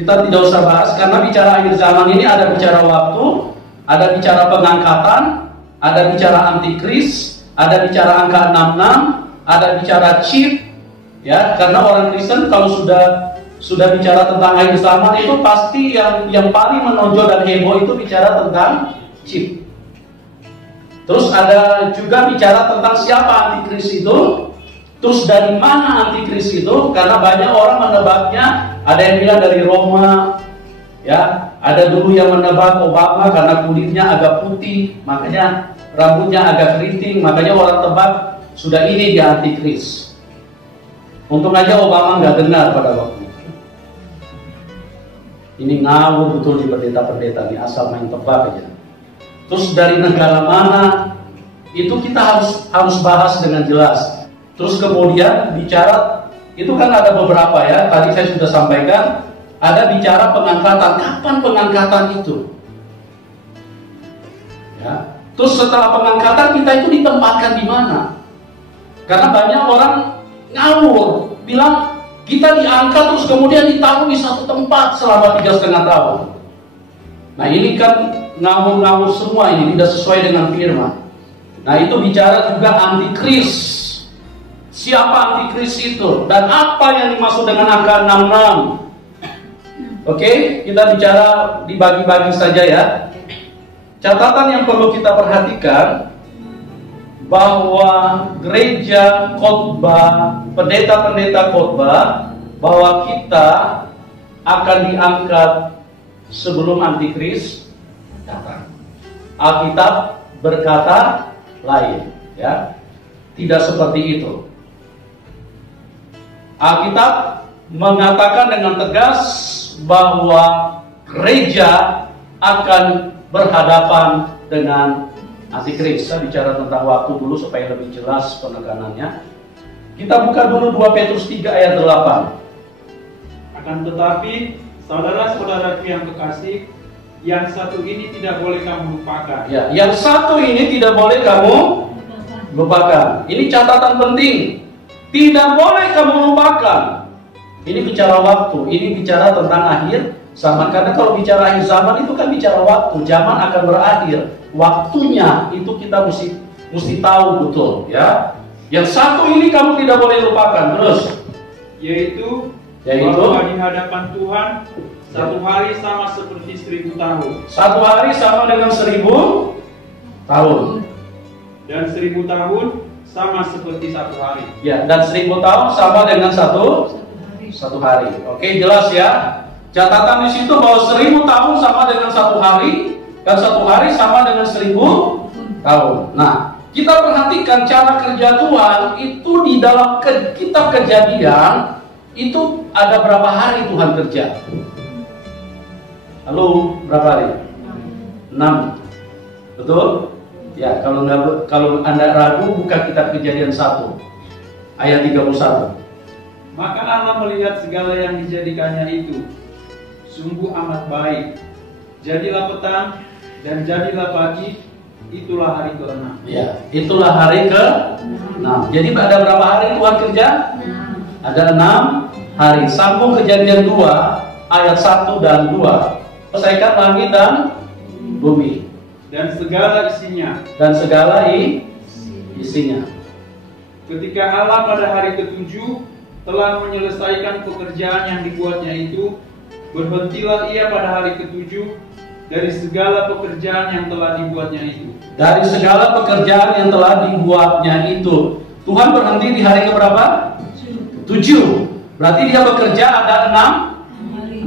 kita tidak usah bahas, karena bicara akhir zaman ini ada bicara waktu, ada bicara pengangkatan, ada bicara antikris, ada bicara angka 66, ada bicara chip, ya. Karena orang Kristen kalau sudah bicara tentang akhir zaman itu pasti yang paling menonjol dan heboh itu bicara tentang chip. Terus ada juga bicara tentang siapa antikris itu. Terus dari mana antikris itu? Karena banyak orang menebaknya. Ada yang bilang dari Roma, ya. Ada dulu yang menebak Obama karena kulitnya agak putih, makanya rambutnya agak keriting, makanya orang tebak sudah ini dia antikris. Untung aja Obama nggak dengar pada waktu itu. Ini ngawur betul di pendeta-pendeta nih, asal main tebak aja. Terus dari negara mana? Itu kita harus bahas dengan jelas. Terus kemudian bicara, itu kan ada beberapa ya, tadi saya sudah sampaikan, ada bicara pengangkatan. Kapan pengangkatan itu? Ya. Terus setelah pengangkatan kita itu ditempatkan di mana? Karena banyak orang ngawur, bilang kita diangkat terus kemudian ditaruh di satu tempat selama 3,5 tahun. Nah ini kan ngawur-ngawur semua, ini tidak sesuai dengan firman. Nah itu bicara juga antikris. Siapa antikris itu? Dan apa yang dimaksud dengan angka 66? Oke, kita bicara dibagi-bagi saja ya. Catatan yang perlu kita perhatikan, bahwa gereja khotbah, pendeta-pendeta khotbah, bahwa kita akan diangkat sebelum antikris datang. Alkitab berkata lain, ya. Tidak seperti itu. Alkitab mengatakan dengan tegas bahwa gereja akan berhadapan dengan antikris. Saya bicara tentang waktu dulu supaya lebih jelas penekanannya. Kita buka dulu 2 Petrus 3 ayat 8. Akan tetapi, saudara-saudaraku yang kekasih, yang satu ini tidak boleh kamu lupakan. Ya, yang satu ini tidak boleh kamu lupakan. Ini catatan penting. Tidak boleh kamu lupakan. Ini bicara waktu. Ini bicara tentang akhir zaman. Karena kalau bicara akhir zaman itu kan bicara waktu. Zaman akan berakhir. Waktunya itu kita mesti tahu betul, ya. Yang satu ini kamu tidak boleh lupakan. Terus, yaitu bahwa di hadapan Tuhan satu hari sama seperti 1000 tahun. Satu hari sama dengan 1000 tahun. Dan 1000 tahun sama seperti satu hari. Ya, dan 1000 tahun sama dengan satu hari. Oke, jelas ya. Catatan di situ bahwa 1000 tahun sama dengan satu hari, dan satu hari sama dengan 1000 tahun. Nah, kita perhatikan cara kerja Tuhan itu di dalam kitab Kejadian itu ada berapa hari Tuhan kerja? Lalu berapa hari? 6. Betul? Ya, kalau Anda ragu, buka kitab Kejadian 1 ayat 31. Maka Allah melihat segala yang dijadikannya itu sungguh amat baik. Jadilah petang dan jadilah pagi, itulah hari ke-6. Ya, itulah hari ke-6. Jadi ada berapa hari Tuhan kerja? 6. Ada 6 hari. Sambung Kejadian 2 ayat 1 dan 2. Selesaikan langit dan bumi dan segala isinya. Dan segala isinya. Ketika Allah pada hari ke-7 telah menyelesaikan pekerjaan yang dibuatnya itu, berhentilah ia pada hari ke-7 dari segala pekerjaan yang telah dibuatnya itu. Dari segala pekerjaan yang telah dibuatnya itu. Tuhan berhenti di hari keberapa? 7. Berarti dia bekerja ada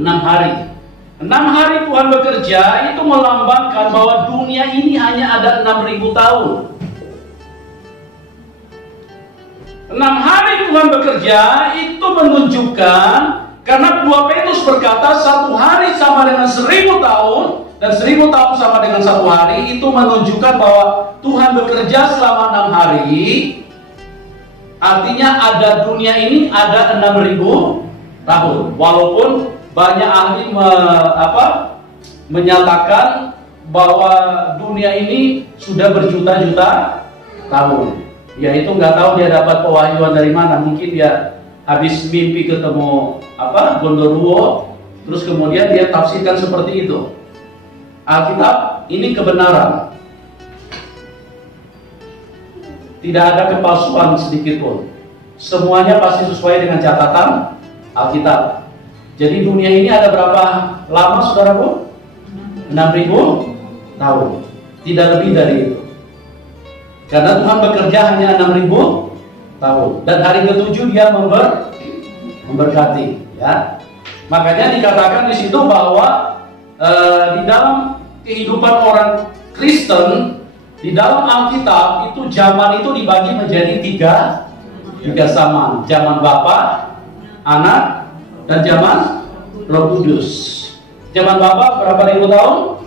6 hari. 6 hari Tuhan bekerja, itu melambangkan bahwa dunia ini hanya ada 6.000 tahun. 6 hari Tuhan bekerja, itu menunjukkan, karena 2 Petrus berkata, 1 hari sama dengan 1000 tahun, dan 1000 tahun sama dengan 1 hari, itu menunjukkan bahwa Tuhan bekerja selama 6 hari. Artinya ada dunia ini ada 6.000 tahun. Walaupun banyak ahli menyatakan bahwa dunia ini sudah berjuta-juta tahun. Ya itu nggak tahu dia dapat pewahyuan dari mana. Mungkin dia habis mimpi ketemu Gondoruo, Terus kemudian dia tafsirkan seperti itu. Alkitab ini kebenaran. Tidak ada kepalsuan sedikit pun. Semuanya pasti sesuai dengan catatan Alkitab. Jadi dunia ini ada berapa lama, saudaraku? 6.000 tahun. Tidak lebih dari itu. Karena Tuhan bekerja hanya 6.000 tahun. Dan hari ke-7 dia memberkati. Ya. Makanya dikatakan di situ bahwa di dalam kehidupan orang Kristen, di dalam Alkitab itu zaman itu dibagi menjadi tiga zaman. Zaman Bapa, Anak, dan zaman Roh Kudus. Zaman Bapa berapa ribu tahun?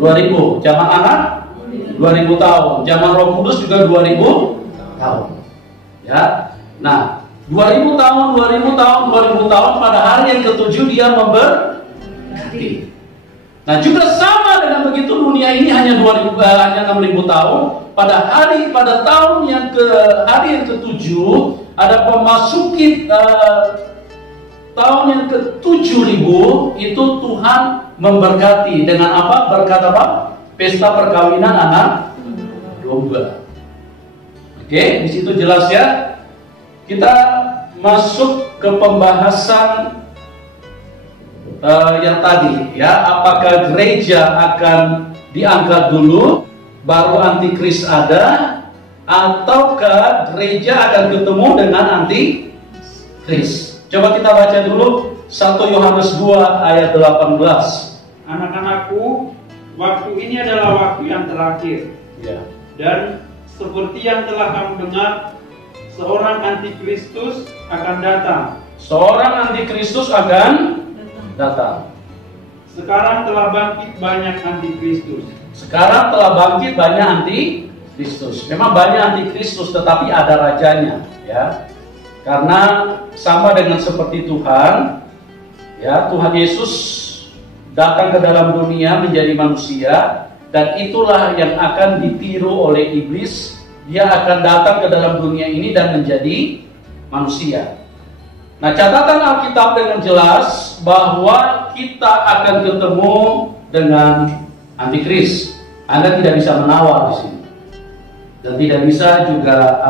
2000. Zaman Anak 2000 tahun. Zaman Roh Kudus juga 2000 tahun. Ya. Nah, 2000 tahun, 2000 tahun, 2000 tahun, pada hari yang ke-7 dia memberkati. Nah, juga sama dengan begitu, dunia ini hanya 6.000 tahun. Pada tahun yang hari yang ke-7 ada memasuki tahun yang ke-7.000, itu Tuhan memberkati dengan apa? Berkat apa? Pesta perkawinan anak domba. Oke, di situ jelas ya. Kita masuk ke pembahasan yang tadi ya, apakah gereja akan diangkat dulu baru antikris ada, ataukah gereja akan ketemu dengan antikris? Coba kita baca dulu 1 Yohanes 2 ayat 18. Anak-anakku, waktu ini adalah waktu yang terakhir. Ya. Dan seperti yang telah kamu dengar, seorang antikristus akan datang. Seorang antikristus akan datang. Sekarang telah bangkit banyak antikristus. Sekarang telah bangkit banyak antikristus. Memang banyak antikristus, tetapi ada rajanya, ya. Karena sama dengan seperti Tuhan, ya, Tuhan Yesus datang ke dalam dunia menjadi manusia, dan itulah yang akan ditiru oleh iblis. Dia akan datang ke dalam dunia ini dan menjadi manusia. Nah, catatan Alkitab dengan jelas bahwa kita akan ketemu dengan antikris. Anda tidak bisa menawar di sini, dan tidak bisa juga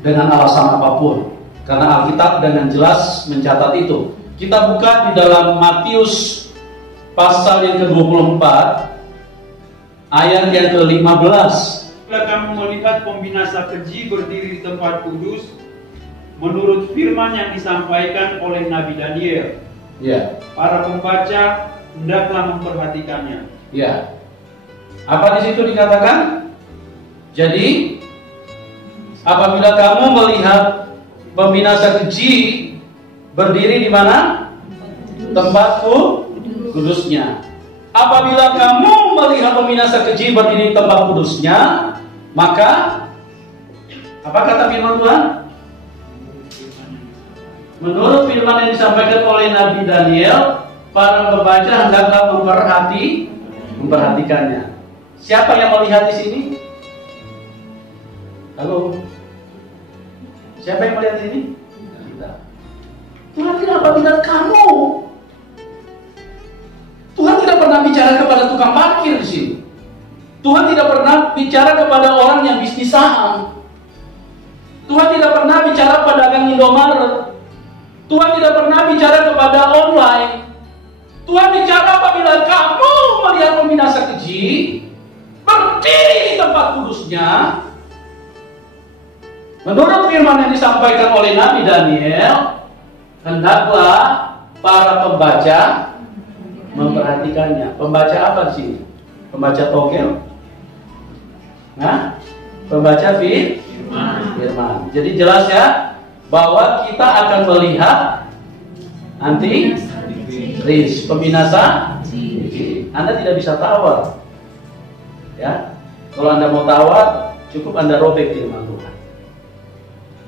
dengan alasan apapun, karena Alkitab dengan jelas mencatat itu. Kita buka di dalam Matius pasal yang ke-24 ayat yang ke-15. Bila kamu melihat pembinasa keji berdiri di tempat kudus, menurut firman yang disampaikan oleh Nabi Daniel, ya, para pembaca hendaklah memperhatikannya. Ya. Apa di situ dikatakan? Jadi, apabila kamu melihat pembinasa keji berdiri di mana? Tempat kudusnya. Apabila kamu melihat pembinasa keji berdiri di tempat kudusnya, maka apa kata firman Tuhan? Menurut firman yang disampaikan oleh Nabi Daniel, para pembaca hendaklah memperhatikannya. Siapa yang melihat di sini? Halo? Siapa yang melihat di sini? Kita. Tuhan tidak melihat kamu. Tuhan tidak pernah bicara kepada tukang parkir di sini. Tuhan tidak pernah bicara kepada orang yang bisnis saham. Tuhan tidak pernah bicara pedagang Indomaret. Tuhan tidak pernah bicara kepada online. Tuhan bicara apabila kamu melihat pembinasa keji berdiri di tempat kudusnya. Menurut firman yang disampaikan oleh Nabi Daniel, hendaklah para pembaca memperhatikannya. Pembaca apa di sini? Pembaca togel? Nah, pembaca firman. Jadi jelas ya bahwa kita akan melihat antikris, pembinasa. Anda tidak bisa tawar. Ya, kalau Anda mau tawar, cukup Anda robek firman Tuhan.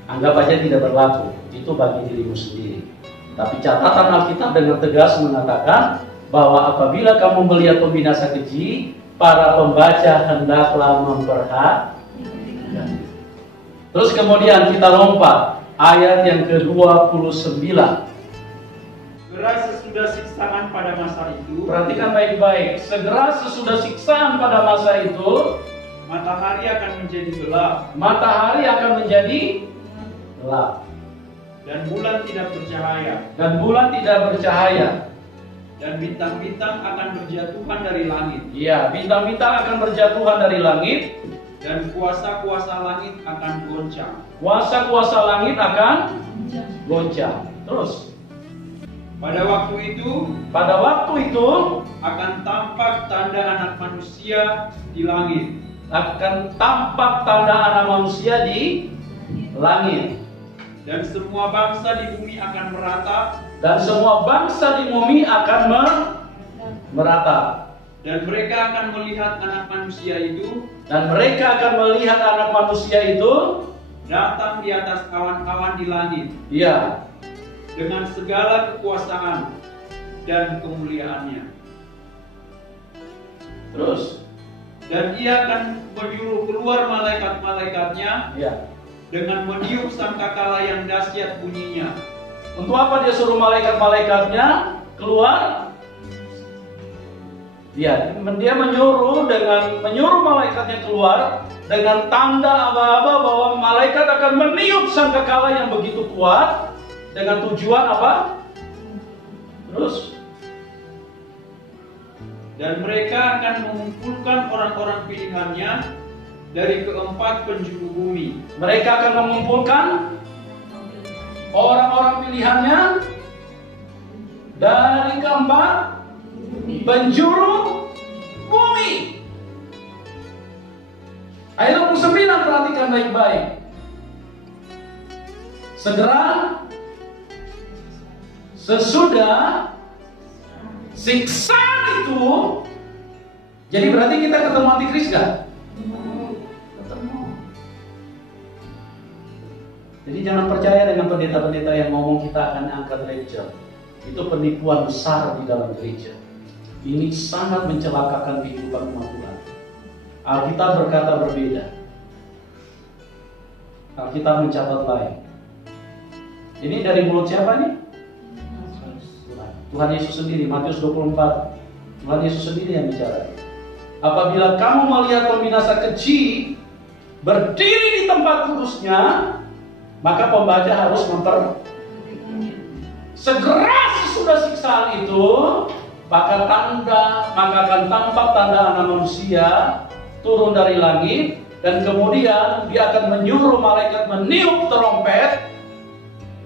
Anggap aja tidak berlaku. Itu bagi dirimu sendiri. Tapi catatan Alkitab dengan tegas mengatakan bahwa apabila kamu melihat pembinasa keji, para pembaca hendaklah memperhatikan. Terus kemudian kita lompat ayat yang ke-29. Segera sesudah siksaan pada masa itu, Perhatikan baik-baik. Segera sesudah siksaan pada masa itu, matahari akan menjadi gelap, matahari akan menjadi gelap, dan bulan tidak bercahaya, dan bulan tidak bercahaya. dan bintang-bintang akan berjatuhan dari langit, Ya, bintang-bintang akan berjatuhan dari langit, dan kuasa-kuasa langit akan goncang. kuasa-kuasa langit akan goncang. Terus, Pada waktu itu akan tampak tanda anak manusia di langit, tanda anak manusia di langit, dan semua bangsa di bumi akan merata, dan semua bangsa di bumi akan merata, dan mereka akan melihat anak manusia itu dan mereka akan melihat anak manusia itu datang di atas awan-awan di langit ya, dengan segala kekuasaan dan kemuliaannya. terus Dan ia akan menyuruh keluar malaikat-malaikatnya ya. dengan meniup sangkakala yang dahsyat bunyinya. Untuk apa dia suruh malaikat-malaikatnya keluar? Ya, dia menyuruh malaikatnya keluar dengan tanda aba-aba bahwa malaikat akan meniup sangkakala yang begitu kuat dengan tujuan apa? Terus, Dan mereka akan mengumpulkan orang-orang pilihannya dari keempat penjuru bumi, mereka akan mengumpulkan orang-orang pilihannya dari keempat penjuru bumi. Ayat 29, perhatikan baik-baik. Segera sesudah siksaan itu, jadi berarti kita ketemu antikris gak? Ketemu. Jadi jangan percaya dengan pendeta-pendeta yang ngomong kita akan angkat Rachel. Itu penipuan besar di dalam gereja. Ini sangat mencelakakan kehidupan umat Tuhan. Alkitab berkata berbeda. Alkitab mencatat lain. Ini dari mulut siapa nih? Tuhan Yesus sendiri, Matius 24. Tuhan Yesus sendiri yang bicara. Apabila kamu melihat pembinasa keji berdiri di tempat kudusnya, maka pembaca harus segera sesudah siksaan itu, maka akan tampak tanda anak manusia turun dari langit, dan kemudian dia akan menyuruh malaikat meniup trompet,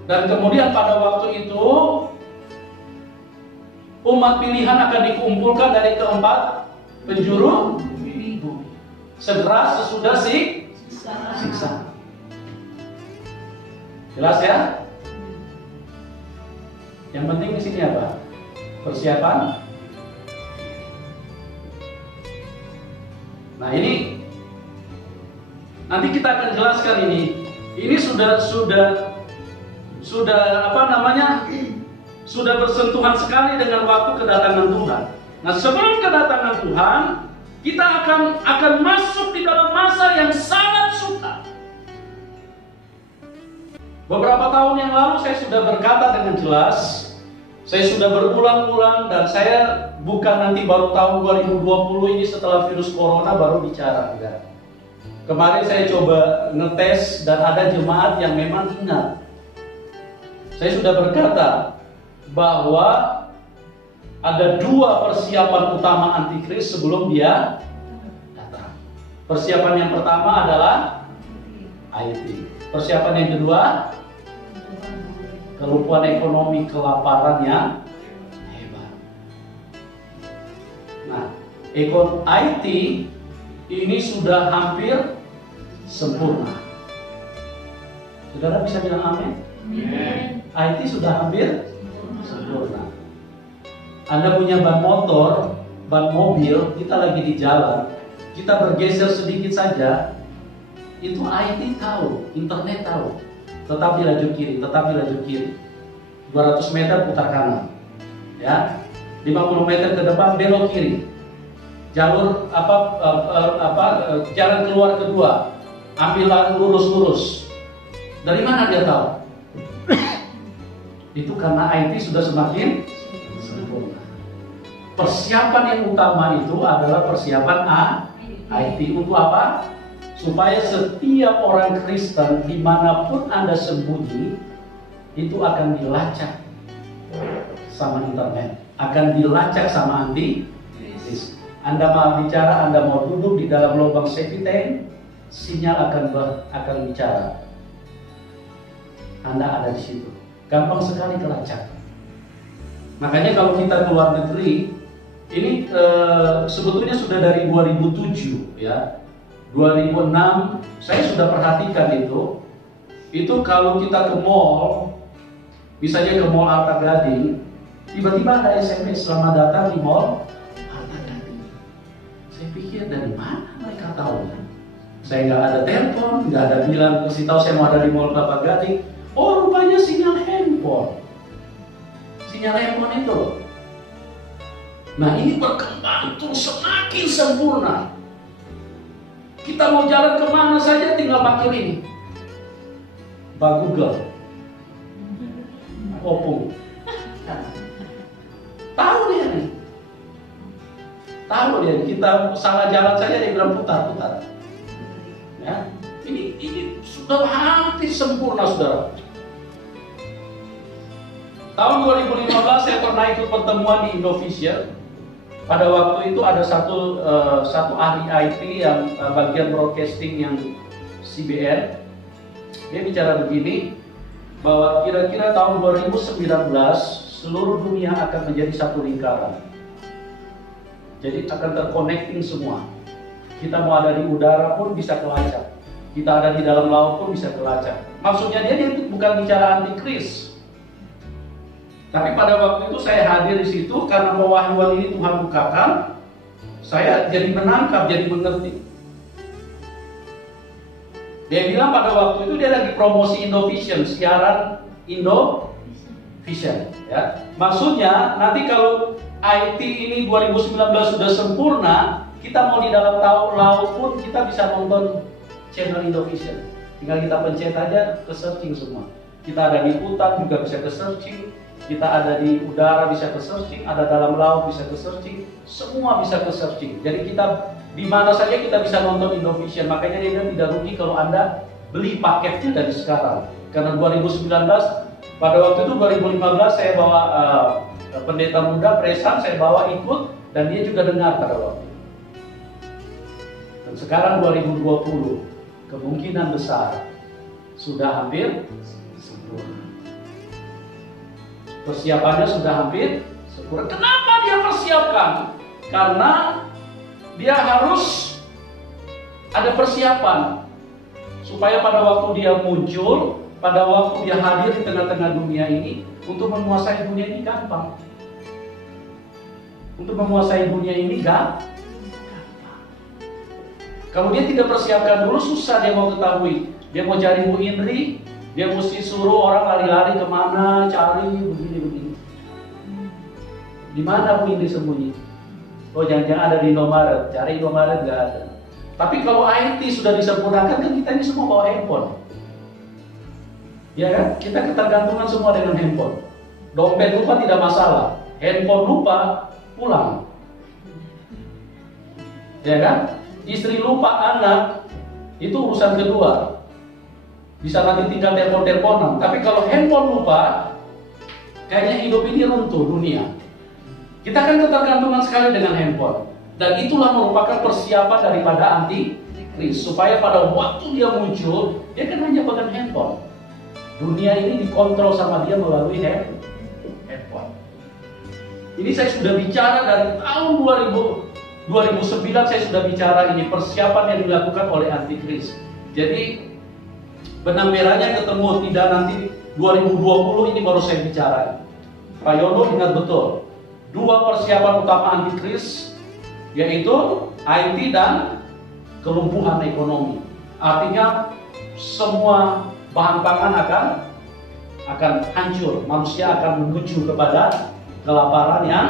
dan kemudian pada waktu itu umat pilihan akan dikumpulkan dari keempat penjuru bumi. Segera sesudah siksaan. Jelas ya? Yang penting di sini apa? Persiapan. Nah ini nanti kita akan jelaskan ini. Ini sudah apa namanya? Sudah bersentuhan sekali dengan waktu kedatangan Tuhan. Nah, sebelum kedatangan Tuhan, kita akan masuk di dalam masa yang sangat sukar. Beberapa tahun yang lalu saya sudah berkata dengan jelas, saya sudah berulang-ulang, dan saya bukan nanti baru tahun 2020 ini setelah virus corona baru bicara, enggak. Kemarin saya coba ngetes dan ada jemaat yang memang ingat. Saya sudah berkata bahwa ada dua persiapan utama antikris sebelum dia datang. Persiapan yang pertama adalah IT. Persiapan yang kedua, kelumpuhan ekonomi, kelaparan yang hebat. Nah, IT ini sudah hampir sempurna. Saudara bisa bilang amin? IT sudah hampir sempurna. Anda punya ban motor, ban mobil, kita lagi di jalan, kita bergeser sedikit saja, itu IT tahu, internet tahu. Tetap di lajur kiri, 200 meter putar kanan, ya, 50 meter ke depan belok kiri. Jalur jalan keluar kedua, ambil lurus. Dari mana dia tahu? Itu karena IT sudah semakin sempurna. Persiapan yang utama itu adalah persiapan IT. Untuk apa? Supaya setiap orang Kristen dimanapun Anda sembunyi, itu akan dilacak sama internet, akan dilacak sama antikris. Anda mau bicara, Anda mau duduk di dalam lubang safety tank, sinyal akan bicara. Anda ada di situ. Gampang sekali kelacak. Makanya kalau kita keluar negeri, ini sebetulnya sudah dari 2007 ya. 2006 saya sudah perhatikan itu kalau kita ke mall, misalnya ke mall Arta Gading, tiba-tiba ada SMS selamat datang di mall Arta Gading. Saya pikir dari mana mereka tahu? Saya nggak ada telepon, nggak ada bilang kasih tahu saya mau ada di mall Arta Gading. Oh, rupanya sinyal handphone. Sinyal handphone itu. Nah, ini berkembang terus semakin sempurna. Kita mau jalan kemana saja tinggal pakai ini. Pak Google. Opung. Tahu dia nih. Tahu dia, kita salah jalan saja dia bilang putar-putar. Ya. Ini sudah hampir sempurna, saudara. Tahun 2015 saya pernah ikut pertemuan di Indovision. Pada waktu itu ada satu ahli IT yang bagian broadcasting yang CBN. Dia bicara begini, bahwa kira-kira tahun 2019 seluruh dunia akan menjadi satu lingkaran. Jadi akan terconnecting semua. Kita mau ada di udara pun bisa kelacak. Kita ada di dalam laut pun bisa kelacak. Maksudnya dia itu bukan bicara antikris. Tapi pada waktu itu saya hadir di situ karena pewahyuan ini Tuhan bukakan, saya jadi menangkap, jadi mengerti. Dia bilang pada waktu itu dia lagi promosi Indovision, siaran Indovision. Ya. Maksudnya nanti kalau IT ini 2019 sudah sempurna, kita mau di dalam laut pun kita bisa nonton channel Indovision. Tinggal kita pencet aja, ke searching semua. Kita ada di hutan juga bisa ke searching. Kita ada di udara bisa ke searching, ada dalam laut bisa ke searching, semua bisa ke searching. Jadi kita di mana saja kita bisa nonton Indovision. Makanya dia tidak rugi kalau Anda beli paketnya dari sekarang. Karena 2019, pada waktu itu 2015 saya bawa pendeta muda Presan, saya bawa ikut dan dia juga dengar pada waktu itu. Dan sekarang 2020, kemungkinan besar sudah hampir sempurna. Persiapannya sudah hampir sempurna. Kenapa dia persiapkan? Karena dia harus ada persiapan supaya pada waktu dia muncul, pada waktu dia hadir di tengah-tengah dunia ini, untuk menguasai dunia ini gampang. Untuk menguasai dunia ini gampang. Kalau dia tidak persiapkan dulu, susah dia mau ketahui. Dia mau cari Bu Indri, dia mesti suruh orang lari-lari kemana, cari begini-begini. Di mana Bu Indri sembunyi? Oh, jangan-jangan ada di Indomaret. Cari Indomaret nggak ada. Tapi kalau IT sudah disempurnakan, kan kita ini semua bawa handphone. Ya kan? Kita ketergantungan semua dengan handphone. Dompet lupa tidak masalah. Handphone lupa, pulang. Ya kan? Istri lupa anak, itu urusan kedua. Bisa nanti tinggal telepon-teleponan. Tapi kalau handphone lupa, kayaknya hidup ini runtuh dunia. Kita kan ketergantungan sekali dengan handphone. Dan itulah merupakan persiapan daripada antikris. Supaya pada waktu dia muncul, dia kan hanya pegang handphone. Dunia ini dikontrol sama dia melalui handphone. Ini saya sudah bicara dari tahun 2009 saya sudah bicara ini. Persiapan yang dilakukan oleh antikris. Jadi benang merahnya ketemu, tidak nanti 2020 ini baru saya bicara. Pak Yono ingat betul, dua persiapan utama antikris, yaitu IT dan kelumpuhan ekonomi. Artinya semua bahan pangan akan hancur, manusia akan menuju kepada kelaparan yang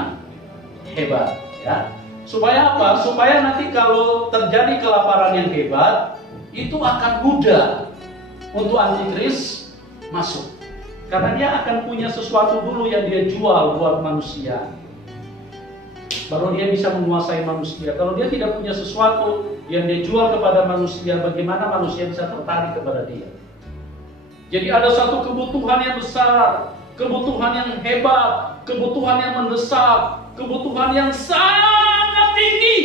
hebat. Ya. Supaya apa? Supaya nanti kalau terjadi kelaparan yang hebat, itu akan mudah untuk antikris masuk. Karena dia akan punya sesuatu dulu yang dia jual buat manusia. Baru dia bisa menguasai manusia. Kalau dia tidak punya sesuatu yang dia jual kepada manusia, bagaimana manusia bisa tertarik kepada dia? Jadi ada satu kebutuhan yang besar, kebutuhan yang hebat, kebutuhan yang mendesak, kebutuhan yang sangat tinggi.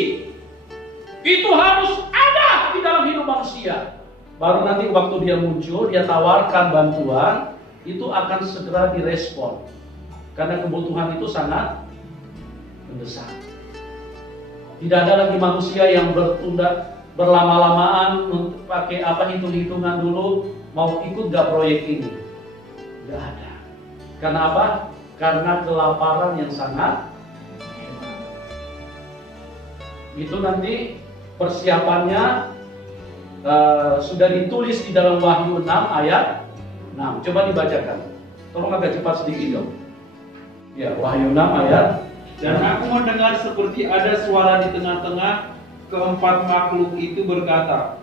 Itu harus ada di dalam hidup manusia. Baru nanti waktu dia muncul, dia tawarkan bantuan, itu akan segera direspon. Karena kebutuhan itu sangat mendesak. Tidak ada lagi manusia yang berlama-lamaan pakai hitung-hitungan dulu mau ikut gak proyek ini. Gak ada. Karena apa? Karena kelaparan yang sangat hebat. Itu nanti persiapannya sudah ditulis di dalam Wahyu 6 ayat 6. Coba dibacakan. Tolong agak cepat sedikit dong. Ya, Wahyu 6 ayat. Dan aku mendengar seperti ada suara di tengah-tengah keempat makhluk itu berkata,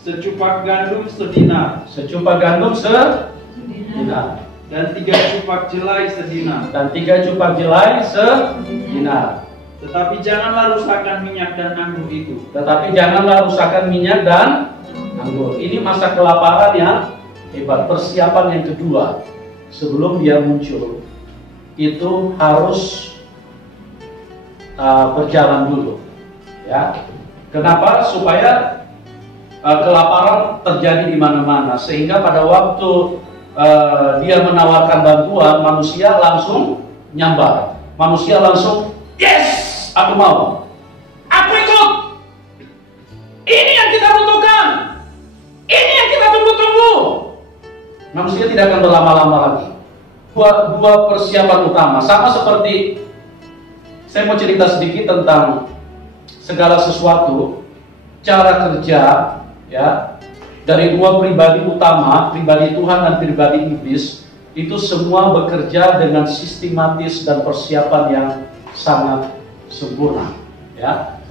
secupak gandum sedinar. Secupak gandum sedinar. Dan 3 cupak jelai sedinar. Dan 3 cupak jelai sedinar. Tetapi janganlah rusakkan minyak dan anggur itu. Tetapi janganlah rusakkan minyak dan anggur. Ini masa kelaparan yang hebat. Persiapan yang kedua sebelum dia muncul itu harus berjalan dulu, ya. Kenapa? Supaya kelaparan terjadi di mana-mana, sehingga pada waktu dia menawarkan bantuan, manusia langsung nyambar, manusia langsung yes, aku mau, aku ikut. Ini yang kita butuhkan, ini yang kita tunggu-tunggu. Manusia tidak akan berlama-lama lagi. Dua persiapan utama, sama seperti saya mau cerita sedikit tentang segala sesuatu, cara kerja, ya, dari dua pribadi utama, pribadi Tuhan dan pribadi iblis, itu semua bekerja dengan sistematis dan persiapan yang sangat sempurna, ya.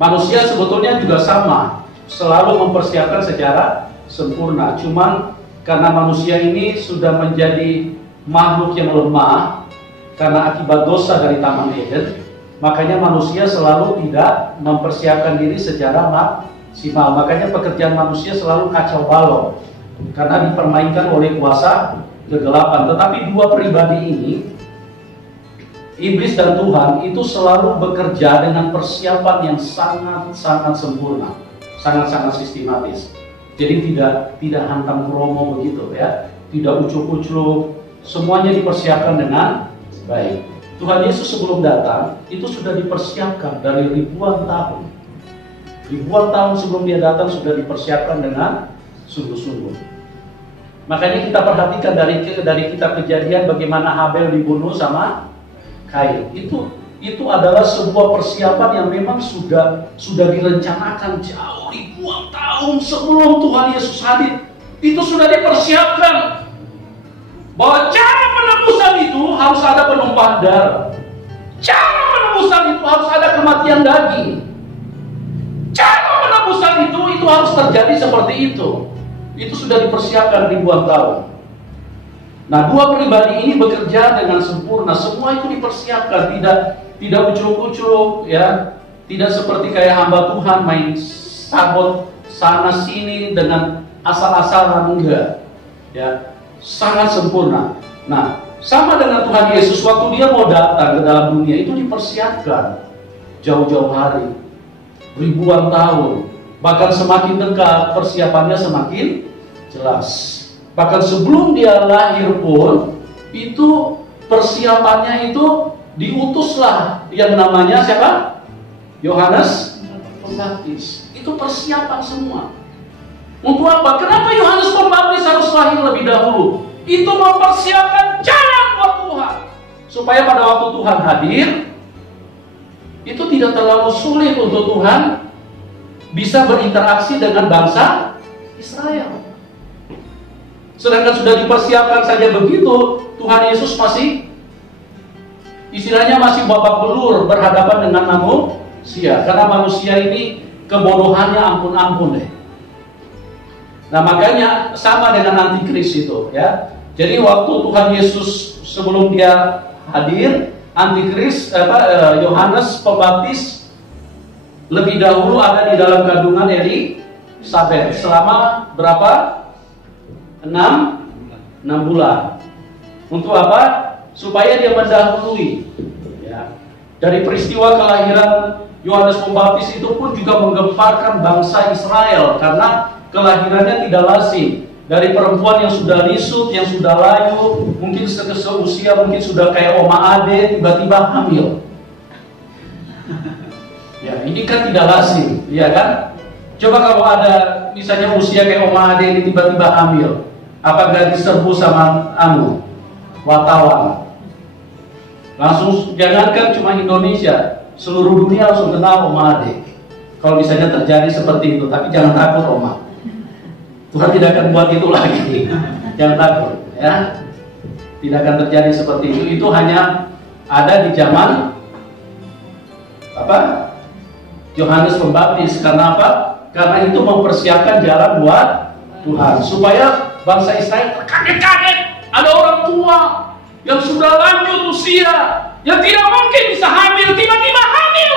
Manusia sebetulnya juga sama, selalu mempersiapkan secara sempurna. Cuman karena manusia ini sudah menjadi makhluk yang lemah karena akibat dosa dari Taman Eden, makanya manusia selalu tidak mempersiapkan diri secara maksimal. Makanya pekerjaan manusia selalu kacau balau karena dipermainkan oleh kuasa kegelapan. Tetapi dua pribadi ini, iblis dan Tuhan, itu selalu bekerja dengan persiapan yang sangat-sangat sempurna, sangat-sangat sistematis. Jadi tidak hantam kromo begitu, ya, tidak ucuk-ucuk, semuanya dipersiapkan dengan baik. Tuhan Yesus sebelum datang itu sudah dipersiapkan dari ribuan tahun. Ribuan tahun sebelum dia datang sudah dipersiapkan dengan sungguh-sungguh. Makanya kita perhatikan dari kitab Kejadian bagaimana Habel dibunuh sama Kain. Itu adalah sebuah persiapan yang memang sudah direncanakan jauh ribuan tahun sebelum Tuhan Yesus hadir. Itu sudah dipersiapkan. Bahwa cara penebusan itu harus ada penumpahan darah. Cara penebusan itu harus ada kematian daging. Cara penebusan itu harus terjadi seperti itu. Itu sudah dipersiapkan ribuan tahun. Nah, dua pribadi ini bekerja dengan sempurna. Semua itu dipersiapkan, tidak ucuk-ucuk, ya. Tidak seperti kayak hamba Tuhan main sabot sana sini dengan asal-asalan, enggak. Ya. Sangat sempurna. Nah, sama dengan Tuhan Yesus waktu dia mau datang ke dalam dunia itu dipersiapkan jauh-jauh hari, ribuan tahun, bahkan semakin dekat persiapannya semakin jelas. Bahkan sebelum dia lahir pun itu persiapannya itu diutuslah yang namanya siapa? Yohanes Pembaptis. Itu persiapan semua. Untuk apa? Kenapa Yohanes Pembaptis harus lahir lebih dahulu? Itu mempersiapkan jalan buat Tuhan. Supaya pada waktu Tuhan hadir, itu tidak terlalu sulit untuk Tuhan bisa berinteraksi dengan bangsa Israel. Sedangkan sudah dipersiapkan saja begitu, Tuhan Yesus masih, istilahnya masih babak belur berhadapan dengan manusia. Karena manusia ini kebodohannya ampun-ampun deh. Nah, makanya sama dengan antikris itu, ya. Jadi waktu Tuhan Yesus sebelum dia hadir, antikris Yohanes Pembaptis lebih dahulu ada di dalam kandungan Elisabet selama berapa? 6 bulan. Untuk apa? Supaya dia mendahului. Ya. Dari peristiwa kelahiran Yohanes Pembaptis itu pun juga menggemparkan bangsa Israel karena kelahirannya tidak lazim. Dari perempuan yang sudah lisut, yang sudah layu, mungkin seusia mungkin sudah kayak Oma Ade, tiba-tiba hamil. Ya, ini kan tidak lazim, ya kan? Coba kalau ada misalnya usia kayak Oma Ade ini tiba-tiba hamil, apakah diserbu sama wartawan? Langsung, jangankan cuma Indonesia, seluruh dunia langsung kenal Oma Ade. Kalau misalnya terjadi seperti itu, tapi jangan takut Oma. Tuhan tidak akan buat itu lagi. Jangan takut, ya. Tidak akan terjadi seperti itu. Itu hanya ada di zaman apa? Yohanes Pembaptis. Karena apa? Karena itu mempersiapkan jalan buat Tuhan, supaya bangsa Israel terkaget-kaget. Ada orang tua yang sudah lanjut usia, yang tidak mungkin bisa hamil, tiba-tiba hamil.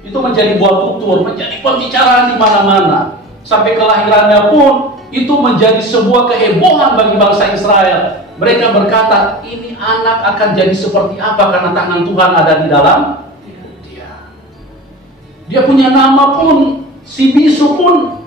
Itu menjadi buah tutur, menjadi pembicaraan di mana-mana. Sampai kelahirannya pun itu menjadi sebuah kehebohan bagi bangsa Israel. Mereka berkata, ini anak akan jadi seperti apa karena tangan Tuhan ada di dalam dia. Dia punya nama pun, si bisu pun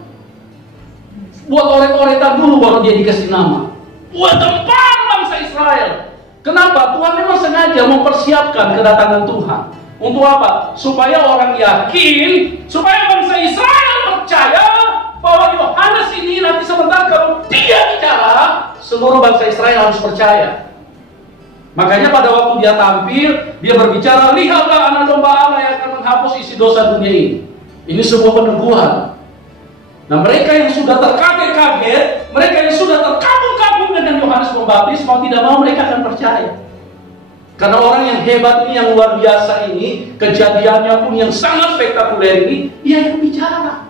buat oret-oretan dulu baru dia dikasih nama. Buat tempar bangsa Israel. Kenapa? Tuhan memang sengaja mempersiapkan kedatangan Tuhan. Untuk apa? Supaya orang yakin, supaya bangsa Israel percaya bahwa Yohanes ini nanti sebentar kalau dia bicara, seluruh bangsa Israel harus percaya. Makanya pada waktu dia tampil, dia berbicara, lihatlah anak domba Allah yang akan menghapus isi dosa dunia ini. Ini sebuah peneguhan. Nah, mereka yang sudah terkaget-kaget, mereka yang sudah terkagum-kagum dengan Yohanes Pembaptis, mau tidak mau mereka akan percaya. Karena orang yang hebat ini, yang luar biasa ini, kejadiannya pun yang sangat spektakuler ini, dia yang bicara.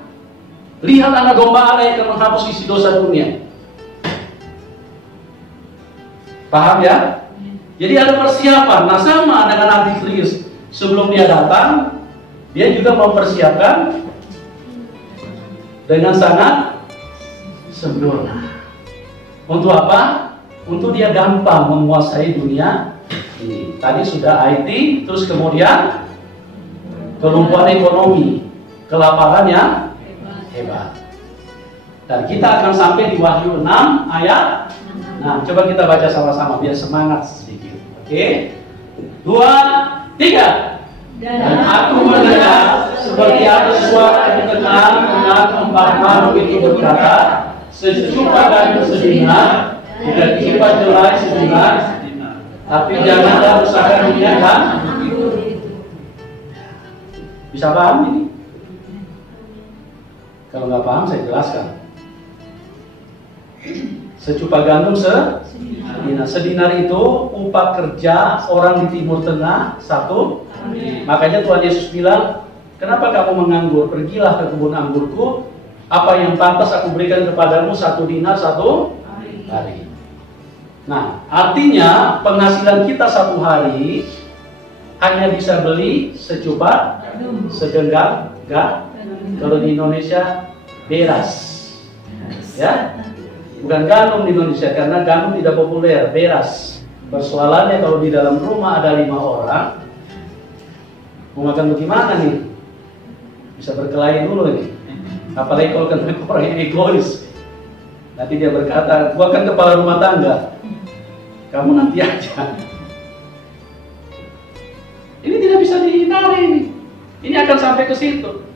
Lihat anak domba Allah yang akan menghapus isi dosa dunia. Paham ya? Jadi ada persiapan. Nah, sama dengan antikris. Sebelum dia datang, dia juga mempersiapkan dengan sangat sempurna. Untuk apa? Untuk dia gampang menguasai dunia ini. Tadi sudah IT, terus kemudian kelumpuhan ekonomi, kelaparan yang hebat. Dan kita akan sampai di Wahyu 6 ayat. Nah, coba kita baca sama-sama biar semangat sedikit. Oke? 2, 3. Dan aku mendengar seperti ada suara di tengah-tengah empat makhluk itu berkata, sejuta dan sedinar, tidak kita jelai sedinar, tapi janganlah usahakan dunia kan? Bisa paham ini? Kalau nggak paham saya jelaskan. Secupa gandum sedinar. Sedinar itu upah kerja orang di Timur Tengah 1. Makanya Tuhan Yesus bilang, kenapa kamu menganggur? Pergilah ke kebun anggurku. Apa yang pantas aku berikan kepadamu 1 dinar 1 hari. Nah, artinya penghasilan kita 1 hari hanya bisa beli secupa segenggam gak. Kalau di Indonesia beras, ya, bukan gandum di Indonesia karena gandum tidak populer. Beras. Persoalannya kalau di dalam rumah ada 5 orang, mau makan bagaimana nih? Bisa berkelahi dulu nih. Apalagi kalau kan orang yang egois. Nanti dia berkata, gua kan kepala rumah tangga, kamu nanti aja. Ini tidak bisa dihindari ini. Ini akan sampai ke situ.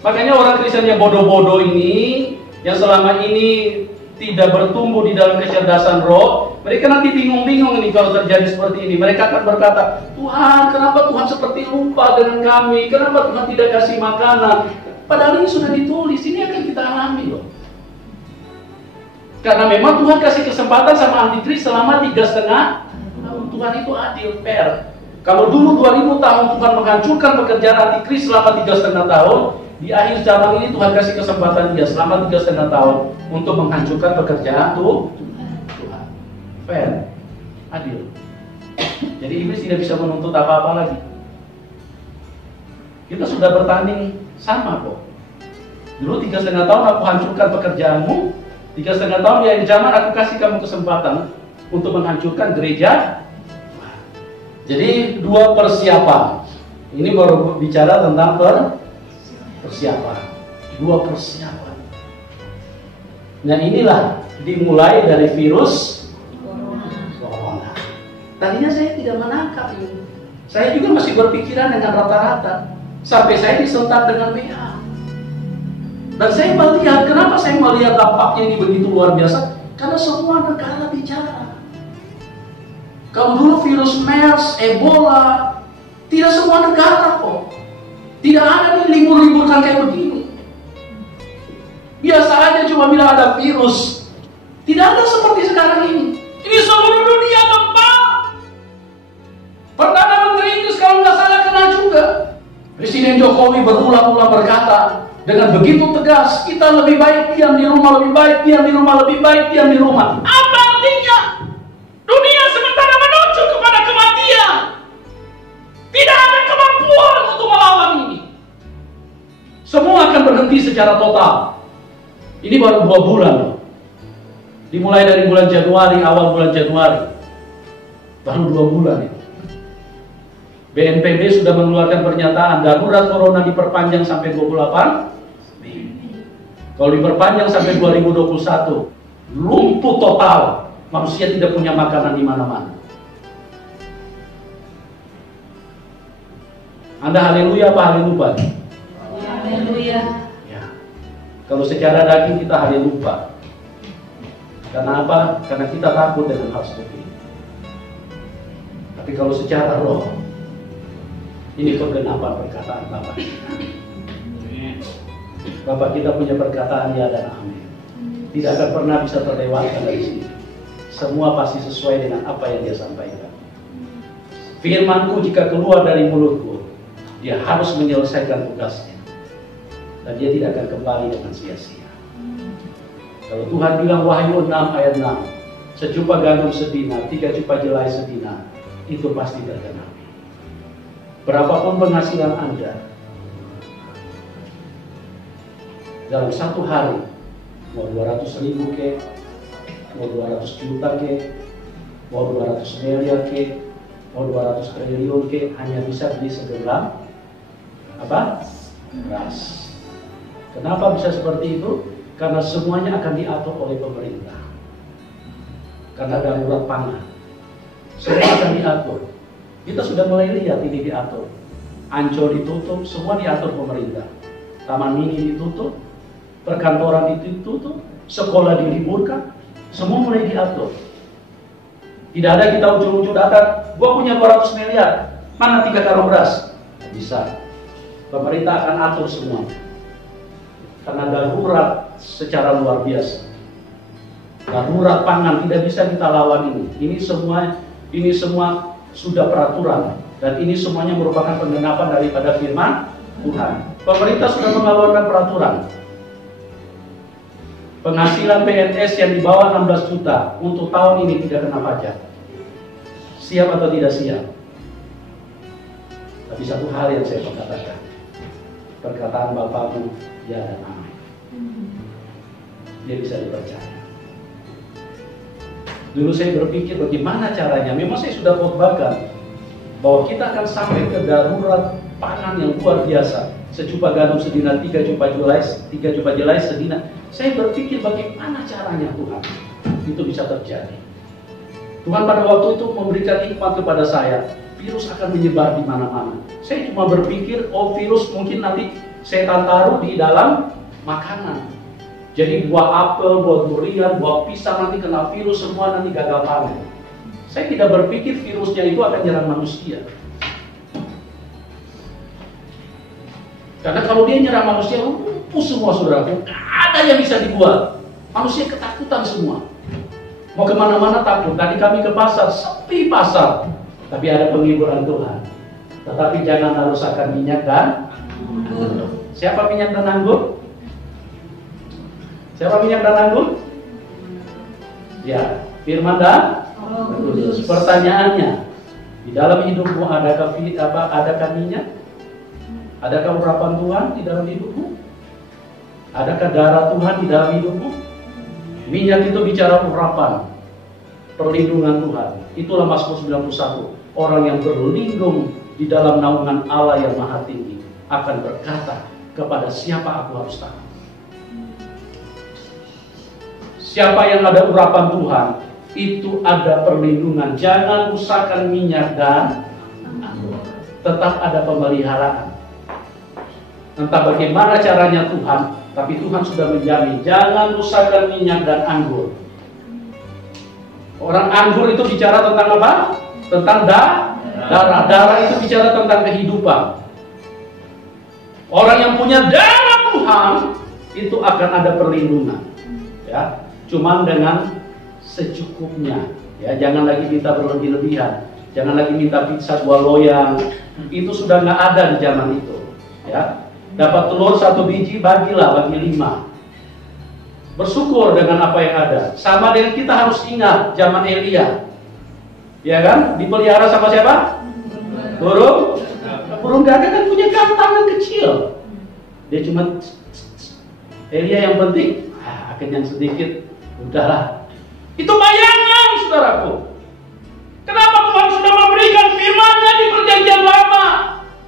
Makanya orang Kristen yang bodoh-bodoh ini, yang selama ini tidak bertumbuh di dalam kecerdasan roh, mereka nanti bingung-bingung ini kalau terjadi seperti ini. Mereka akan berkata, Tuhan, kenapa Tuhan seperti lupa dengan kami? Kenapa Tuhan tidak kasih makanan? Padahal ini sudah ditulis, ini akan kita alami loh. Karena memang Tuhan kasih kesempatan sama antikris selama 3,5 tahun. Tuhan itu adil, fair. Kalau dulu 2000 tahun Tuhan menghancurkan pekerjaan antikris selama 3,5 tahun, di akhir zaman ini Tuhan kasih kesempatan dia selama 3,5 tahun untuk menghancurkan pekerjaan Tuhan. fair, adil. Jadi iblis tidak bisa menuntut apa-apa lagi. Kita sudah bertanding sama kok. Dulu 3,5 tahun aku hancurkan pekerjaanmu, 3,5 tahun di akhir zaman aku kasih kamu kesempatan untuk menghancurkan gereja. Jadi 2 persiapan. Ini baru bicara tentang persiapan. 2 persiapan. Nah inilah dimulai dari virus corona. Tadinya saya tidak menangkap ini. Saya juga masih berpikiran dengan rata-rata. Sampai saya disentak dengan WA. Dan saya melihat, kenapa saya melihat dampaknya ini begitu luar biasa? Karena semua negara bicara. Kalau dulu virus MERS, Ebola, tidak semua negara kok. Tidak ada nih libur-liburkan kayak begini. Biasa aja cuma bilang ada virus. Tidak ada seperti sekarang ini. Ini seluruh dunia gempa. Perdana Menteri Inggris kalau nggak salah kena juga. Presiden Jokowi berulang-ulang berkata dengan begitu tegas, kita lebih baik diam di rumah, lebih baik diam di rumah, lebih baik diam di rumah. Apa artinya? Dunia sementara menuju kepada kematian. Tidak ada kemampuan untuk melawan ini. Semua akan berhenti secara total. Ini baru 2 bulan. Dimulai dari bulan Januari, awal bulan Januari. Baru 2 bulan itu. BNPB sudah mengeluarkan pernyataan darurat corona diperpanjang sampai 28 Mei. Kalau diperpanjang sampai 2021, lumpuh total. Manusia tidak punya makanan di mana-mana. Anda haleluya apa haleluya? Haleluya. Ya. Kalau secara daging kita haleluya. Karena apa? Karena kita takut dengan hal seperti ini. Tapi kalau secara roh, ini kebenaran perkataan Bapak. Bapak kita punya perkataan ya dan amin. Tidak akan pernah bisa terlewatkan dari sini. Semua pasti sesuai dengan apa yang dia sampaikan. Firmanku jika keluar dari mulutku, dia harus menyelesaikan tugasnya. Dan dia tidak akan kembali dengan sia-sia. Kalau Tuhan bilang Wahyu 6 ayat 6, sejupa gandum sedina, 3 jupa jelai sedina, itu pasti tergenapi. Berapapun penghasilan Anda, dalam 1 hari, mau 200.000 ke, mau 200 juta ke, mau 200 miliar ke, mau 200 triliun ke, hanya bisa beli segelam apa? Beras. Kenapa bisa seperti itu? Karena semuanya akan diatur oleh pemerintah. Karena darurat pangan. Semua akan diatur. Kita sudah mulai lihat ini diatur. Ancol ditutup, semua diatur pemerintah. Taman mini ditutup, perkantoran ditutup, sekolah diliburkan, semua mulai diatur. Tidak ada kita ujung-ujung datang, gua punya 200 miliar, mana 3 karung beras? Tidak bisa. Pemerintah akan atur semua. Karena darurat secara luar biasa. Darurat pangan tidak bisa kita lawan ini. Ini semua sudah peraturan dan ini semuanya merupakan penggenapan daripada firman Tuhan. Pemerintah sudah mengeluarkan peraturan. Penghasilan PNS yang di bawah 16 juta untuk tahun ini tidak kena pajak. Siap atau tidak siap? Tapi satu hal yang saya katakan, perkataan Bapakmu ya dan amin. Dia bisa dipercaya. Dulu saya berpikir bagaimana caranya. Memang saya sudah khotbahkan bahwa kita akan sampai ke darurat pangan yang luar biasa. Sejupa gandum sedina, 3 jupa jelai sedina. Saya berpikir bagaimana caranya Tuhan itu bisa terjadi. Tuhan pada waktu itu memberikan hikmat kepada saya. Virus akan menyebar di mana-mana. Saya cuma berpikir, oh virus mungkin nanti setan taruh di dalam makanan. Jadi buah apel, buah durian, buah pisang nanti kena virus semua nanti gagal panen. Saya tidak berpikir virusnya itu akan nyerang manusia. Karena kalau dia nyerang manusia, lumpuh semua saudaraku. Gak ada yang bisa dibuat. Manusia ketakutan semua. Mau kemana-mana takut. Tadi kami ke pasar, sepi pasar. Tapi ada penghiburan Tuhan. Tetapi jangan haruskan minyak dan anggur. Siapa minyak dan anggur? Siapa minyak dan anggur? Ya, firman dan Roh Kudus. Kudus. Pertanyaannya, di dalam hidupmu adakah minyak? Adakah urapan Tuhan di dalam hidupmu? Adakah darah Tuhan di dalam hidupmu? Minyak itu bicara urapan, perlindungan Tuhan. Itulah Mazmur 91. Orang yang berlindung di dalam naungan Allah yang Maha Tinggi akan berkata, kepada siapa aku harus takut? Siapa yang ada urapan Tuhan, itu ada perlindungan. Jangan usahkan minyak dan anggur. Tetap ada pemeliharaan. Entah bagaimana caranya Tuhan, tapi Tuhan sudah menjamin. Jangan usahkan minyak dan anggur. Orang anggur itu bicara tentang apa? Tentang darah. Darah itu bicara tentang kehidupan. Orang yang punya darah Tuhan itu akan ada perlindungan. Ya, cuman dengan secukupnya. Ya, jangan lagi minta berlebih-lebihan. Jangan lagi minta pizza 2 loyang. Itu sudah nggak ada di zaman itu. Ya, dapat telur 1 biji, bagi 5. Bersyukur dengan apa yang ada. Sama dengan kita harus ingat zaman Elia. Ya kan? Dipelihara sama siapa? Burung. Burung gagak kan punya tangan kecil. Dia cuma Elia yang penting, kenyang sedikit, udahlah. Itu bayangan, saudaraku. Kenapa Tuhan sudah memberikan firman-Nya di Perjanjian Lama?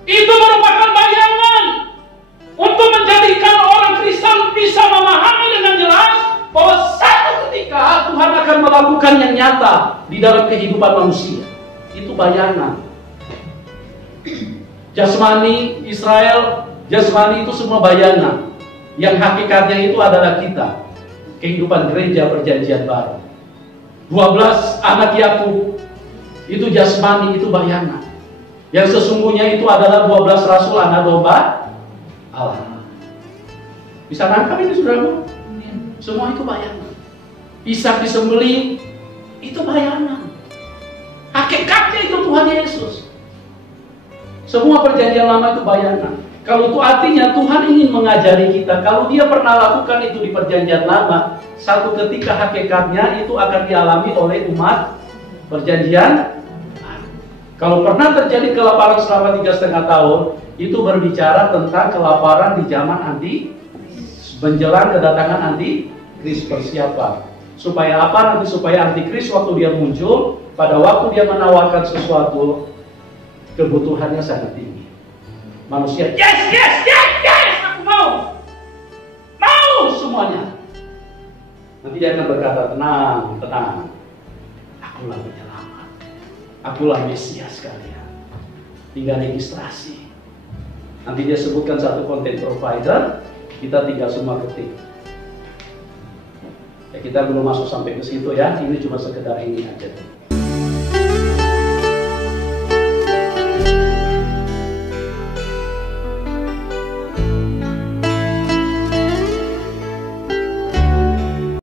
Itu merupakan bayangan untuk menjadikan orang Kristen bisa memahami dengan jelas bahwa satu ketika Tuhan akan melakukan yang nyata di dalam kehidupan manusia. Itu bayangan. Jasmani Israel, jasmani itu semua bayangan. Yang hakikatnya itu adalah kita. Kehidupan gereja Perjanjian Baru. 12 anak Yakub itu jasmani, itu bayangan. Yang sesungguhnya itu adalah 12 rasul anak domba Allah. Bisa nangkap ini, saudaraku? Semua itu bayangan. Ishak disembelih, itu bayangan. Hakikatnya itu Tuhan Yesus. Semua Perjanjian Lama itu bayangan. Kalau itu artinya Tuhan ingin mengajari kita, kalau Dia pernah lakukan itu di Perjanjian Lama, satu ketika hakikatnya itu akan dialami oleh umat Perjanjian. Kalau pernah terjadi kelaparan selama 3,5 tahun, itu berbicara tentang kelaparan di zaman menjelang kedatangan antikris, persiapan. Supaya apa nanti? Supaya antikris waktu dia muncul, pada waktu dia menawarkan sesuatu, kebutuhannya sangat tinggi. Manusia, yes, aku mau semuanya. Nanti dia akan berkata, tenang, akulah penyelamat, akulah Mesias kalian. Tinggal registrasi. Nanti dia sebutkan satu content provider, kita tinggal semua ketik. Ya, kita belum masuk sampai ke situ ya, ini cuma sekedar ini aja.